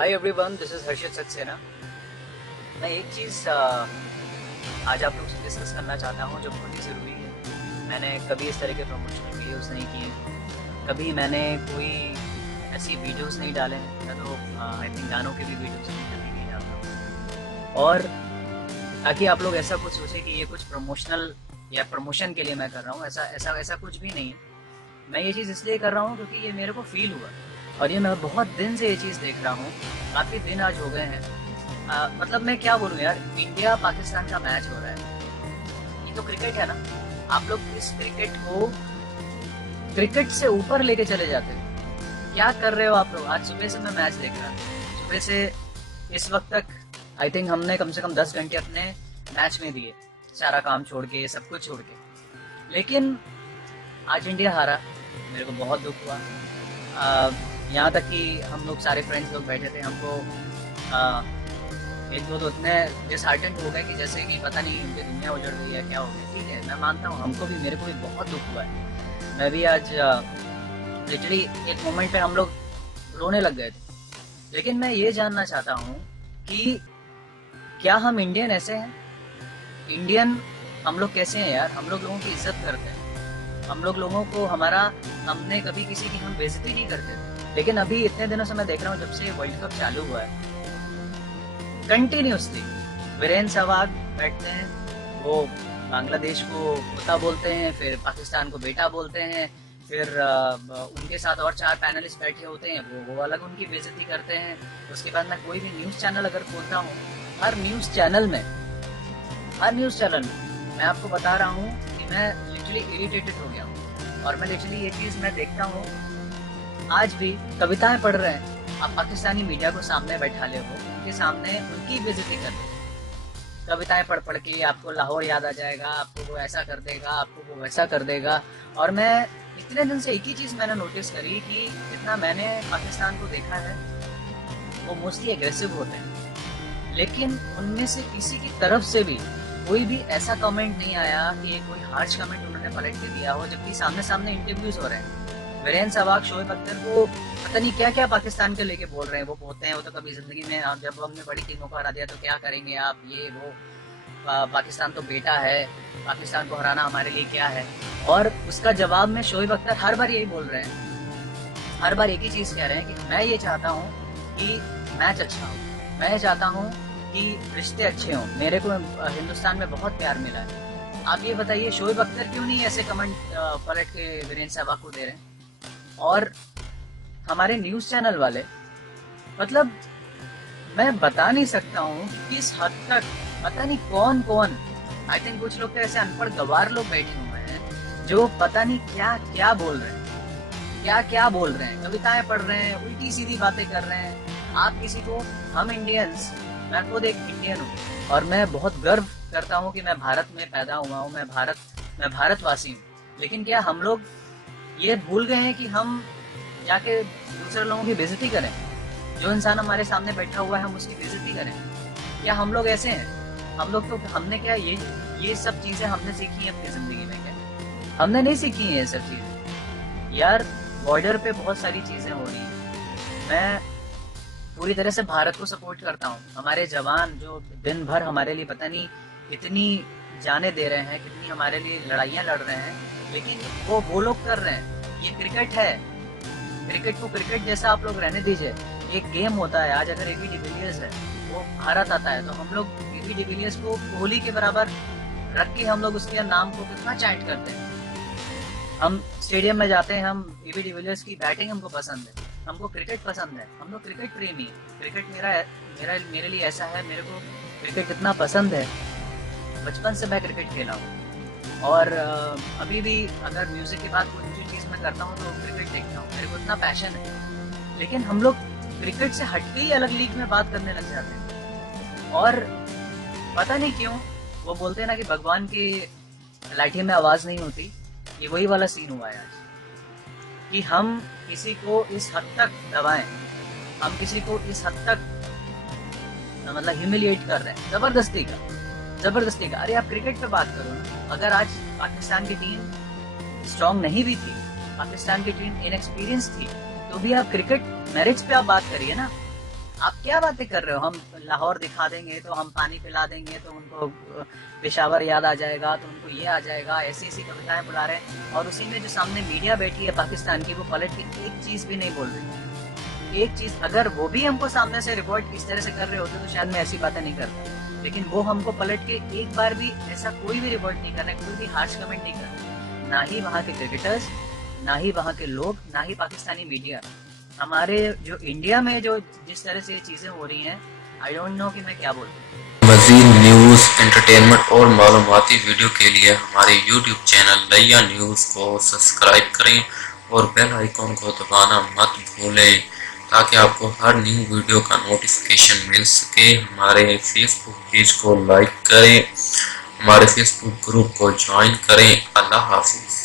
Hi everyone, this is हर्षित सक्सेना। मैं एक चीज़ आज आप लोग से डिस्कस करना चाहता हूँ जो बहुत ही ज़रूरी है। मैंने कभी इस तरह के प्रमोशनल वीडियोस नहीं किए, कभी मैंने कोई ऐसी वीडियोस नहीं डाले हैं। मैं तो आई थिंक गानों के भी वीडियोस कभी नहीं डालता हूँ। और ताकि आप लोग ऐसा कुछ सोचे कि ये कुछ प्रमोशनल या प्रमोशन के लिए मैं कर रहा हूँ, ऐसा ऐसा ऐसा कुछ भी नहीं है। मैं ये चीज़ इसलिए कर रहा हूँ क्योंकि ये मेरे को फील हुआ और ये मैं बहुत दिन से ये चीज़ देख रहा हूँ। काफ़ी दिन आज हो गए हैं। मतलब मैं क्या बोलूँ यार, इंडिया पाकिस्तान का मैच हो रहा है। ये तो क्रिकेट है ना। आप लोग इस क्रिकेट को क्रिकेट से ऊपर लेके चले जाते हो। क्या कर रहे हो आप लोग? आज सुबह से मैं मैच देख रहा था, सुबह से इस वक्त तक आई थिंक हमने कम से कम 10 घंटे अपने मैच में दिए, सारा काम छोड़ के, सब कुछ छोड़ के। लेकिन आज इंडिया हारा, मेरे को बहुत दुख हुआ। यहाँ तक कि हम लोग सारे फ्रेंड्स लोग बैठे थे, हमको एक दो तो इतने डिसहार्टेंड हो गए कि जैसे कि पता नहीं उनकी दुनिया उजड़ गई है, क्या हो गया। ठीक है, मैं मानता हूँ, हमको भी, मेरे को भी बहुत दुख हुआ है। मैं भी आज लिटरली एक मोमेंट पे हम लोग रोने लग गए थे। लेकिन मैं ये जानना चाहता हूँ कि क्या हम इंडियन ऐसे हैं? इंडियन हम लोग कैसे हैं यार? हम लोग लोगों की इज्जत करते हैं, हम लोग लोगों को हमारा, हमने कभी किसी की हम बेइज्जती नहीं करते। लेकिन अभी इतने दिनों से मैं देख रहा हूँ, जब से वर्ल्ड कप चालू हुआ है, कंटिन्यूसली वीरेंद्र सहवाग बैठते हैं, वो बांग्लादेश को पोता बोलते हैं, फिर पाकिस्तान को बेटा बोलते हैं, फिर उनके साथ और 4 पैनलिस्ट बैठे होते हैं, वो अलग उनकी बेइज्जती करते हैं। उसके बाद मैं कोई भी न्यूज़ चैनल अगर खोलता हूँ, हर न्यूज़ चैनल में मैं आपको बता रहा हूँ कि मैं लिटरली इरिटेटेड हो गया हूँ। और मैं लिटरली ये चीज़ मैं देखता हूँ, आज भी कविताएं पढ़ रहे हैं, आप पाकिस्तानी मीडिया को सामने बैठा ले, हो उनके सामने उनकी बेइज्जती कर रहे हैं। कविताएं पढ़ पढ़ के आपको लाहौर याद आ जाएगा, आपको वो ऐसा कर देगा, आपको वो वैसा कर देगा। और मैं इतने दिन से एक ही चीज़ मैंने नोटिस करी कि जितना मैंने पाकिस्तान को देखा है, वो मोस्टली एग्रेसिव होते हैं। लेकिन उनमें से किसी की तरफ से भी कोई भी ऐसा कमेंट नहीं आया कि कोई हार्श कमेंट उन्होंने पलट के दिया हो, जबकि सामने सामने इंटरव्यूज हो रहे हैं। वीरेंद्र सहवाग, शोएब अख्तर को पता नहीं क्या क्या पाकिस्तान के लेके बोल रहे हैं। वो बोलते हैं वो तो कभी जिंदगी में, जब हमने बड़ी टीमों को हरा दिया तो क्या करेंगे आप, ये वो, पाकिस्तान तो बेटा है, पाकिस्तान को हराना हमारे लिए क्या है। और उसका जवाब में शोएब अख्तर हर बार यही बोल रहे हैं, हर बार एक ही चीज कह रहे हैं कि मैं ये चाहता हूँ कि मैच अच्छा हो, मैं ये चाहता हूँ कि रिश्ते अच्छे हों, मेरे को हिंदुस्तान में बहुत प्यार मिला है। आप ये बताइए, शोएब अख्तर क्यों नहीं ऐसे कमेंट पलट के वीरेंद्र सहवाग को दे रहे हैं? और हमारे न्यूज़ चैनल वाले, मतलब मैं बता नहीं सकता हूँ कि किस हद तक, पता नहीं कौन कौन, आई थिंक कुछ लोग तो ऐसे अनपढ़ गवार लोग बैठे हुए हैं जो पता नहीं क्या क्या बोल रहे हैं, क्या क्या बोल रहे हैं, कविताएं पढ़ रहे हैं, उल्टी सीधी बातें कर रहे हैं। आप किसी को, हम इंडियंस, मैं खुद एक इंडियन हूँ और मैं बहुत गर्व करता हूँ कि मैं भारत में पैदा हुआ हूँ, मैं भारतवासी हूँ। लेकिन क्या हम लोग ये भूल गए हैं कि हम जाके दूसरे लोगों की बेइज्जती करें? जो इंसान हमारे सामने बैठा हुआ है, हम उसकी बेइज्जती करें? क्या हम लोग ऐसे हैं? हम लोग तो, हमने क्या ये सब चीजें हमने सीखी हैं अपनी जिंदगी में? क्या हमने नहीं सीखी हैं ये सब चीजें? यार, बॉर्डर पे बहुत सारी चीजें हो रही हैं। मैं पूरी तरह से भारत को सपोर्ट करता हूँ। हमारे जवान जो दिन भर हमारे लिए पता नहीं कितनी जाने दे रहे हैं, कितनी हमारे लिए लड़ाइयाँ लड़ रहे हैं, लेकिन वो लोग कर रहे हैं। ये क्रिकेट है, क्रिकेट को क्रिकेट जैसा आप लोग रहने दीजिए। एक गेम होता है। आज अगर एबी डिविलियर्स है, वो भारत आता है, तो हम लोग एबी डिविलियर्स को कोहली के बराबर रख के हम लोग उसके नाम को कितना चैंट करते हैं। हम स्टेडियम में जाते हैं, हम एबी डिविलियर्स की बैटिंग हमको पसंद है, हमको क्रिकेट पसंद है, हम लोग क्रिकेट प्रेमी है। क्रिकेट मेरे लिए ऐसा है, मेरे को क्रिकेट इतना पसंद है, बचपन से मैं क्रिकेट खेला हूँ। और अभी भी अगर म्यूजिक के बाद कोई दूसरी चीज़ मैं करता हूँ तो क्रिकेट देखता हूँ, मेरे को इतना पैशन है। लेकिन हम लोग क्रिकेट से हट के ही अलग लीग में बात करने लग जाते हैं। और पता नहीं क्यों वो बोलते हैं ना कि भगवान की लाठी में आवाज़ नहीं होती। ये वही वाला सीन हुआ है आज कि हम किसी को इस हद तक दबाएं, हम किसी को इस हद तक मतलब ह्यूमिलिएट कर रहे हैं, जबरदस्ती का। अरे आप क्रिकेट पे बात करो ना। अगर आज पाकिस्तान की टीम स्ट्रांग नहीं भी थी, पाकिस्तान की टीम इनएक्सपीरियंस थी, तो भी आप क्रिकेट मेरिट्स पे आप बात करिए ना। आप क्या बातें कर रहे हो, हम लाहौर दिखा देंगे तो हम पानी पिला देंगे तो उनको पेशावर याद आ जाएगा, तो उनको ये आ जाएगा, ऐसी ऐसी कविताएं बुला रहे हैं। और उसी में जो सामने मीडिया बैठी है पाकिस्तान की, वो पलट के एक चीज भी नहीं बोल रही। एक चीज अगर वो भी हमको सामने से रिपोर्ट इस तरह से कर रहे होते तो शायद मैं ऐसी बातें नहीं करता, लेकिन वो हमको पलट के एक बार भी ऐसा कोई भी रिपोर्ट नहीं कर रहे, कोई भी हार्श कमेंट नहीं कर रहे, ना ही वहाँ के क्रिकेटर्स, ना ही वहाँ के लोग, ना ही पाकिस्तानी मीडिया। हमारे जो इंडिया में जो जिस तरह से ये चीजें हो रही हैं, आई डोंट नो कि मैं क्या बोलूं। मज़ीद न्यूज़, एंटरटेनमेट और मालूमाती वीडियो के लिए हमारे YouTube चैनल लैया न्यूज़ को सब्सक्राइब करें और बेल आइकॉन को दबाना मत भूलें ताकि आपको हर न्यू वीडियो का नोटिफिकेशन मिल सके। हमारे फेसबुक पेज को लाइक करें, हमारे फेसबुक ग्रुप को ज्वाइन करें। अल्लाह हाफिज़।